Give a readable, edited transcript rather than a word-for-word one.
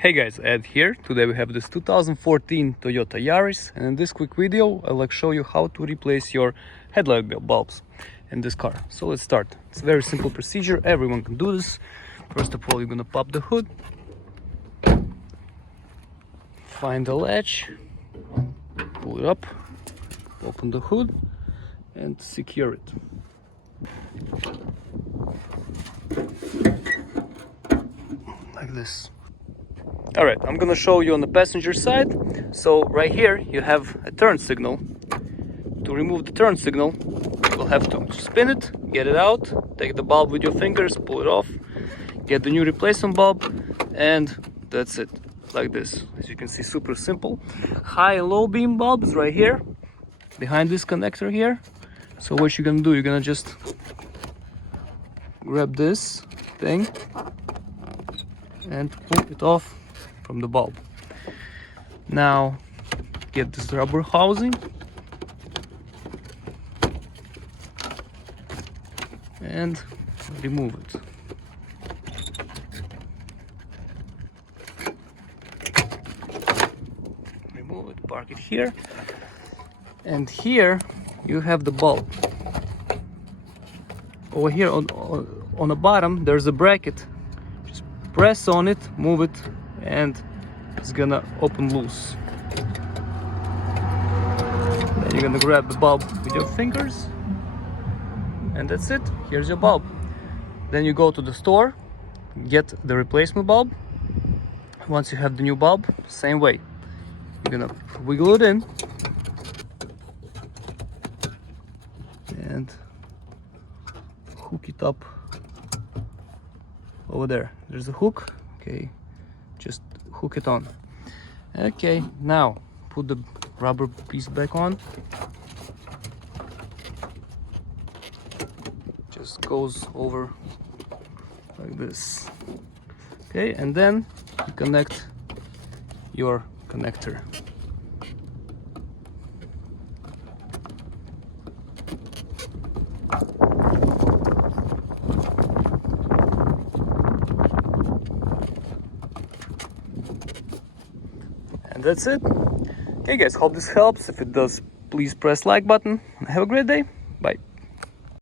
Hey guys, Ed here. Today we have this 2014 Toyota Yaris, and in this quick video I'll show you how to replace your headlight bulbs in this car. So let's start. It's a very simple procedure, everyone can do this. First of all, you're gonna pop the hood, find the latch, pull it up, open the hood and secure it. Like this. Alright, I'm gonna show you on the passenger side. So right here you have a turn signal. To remove the turn signal, you'll have to spin it, get it out, take the bulb with your fingers, pull it off, get the new replacement bulb, and that's it, like this. As you can see, super simple. High and low beam bulb is right here, behind this connector here. So what you're gonna do, you're gonna just grab this thing and pull it off from the bulb. Now get this rubber housing and remove it. Remove it, park it here, and here you have the bulb. Over here on the bottom there's a bracket. Just press on it, move it, and it's gonna open loose. Then you're gonna grab the bulb with your fingers, and that's it. Here's your bulb. Then you go to the store, get the replacement bulb. Once you have the new bulb, same way, you're gonna wiggle it in and hook it up over there. There's a hook. Okay, just hook it on. Okay, now put the rubber piece back on. Just goes over like this. Okay, and then you connect your connector. And that's it. Okay guys, hope this helps. If it does, please press like button. Have a great day.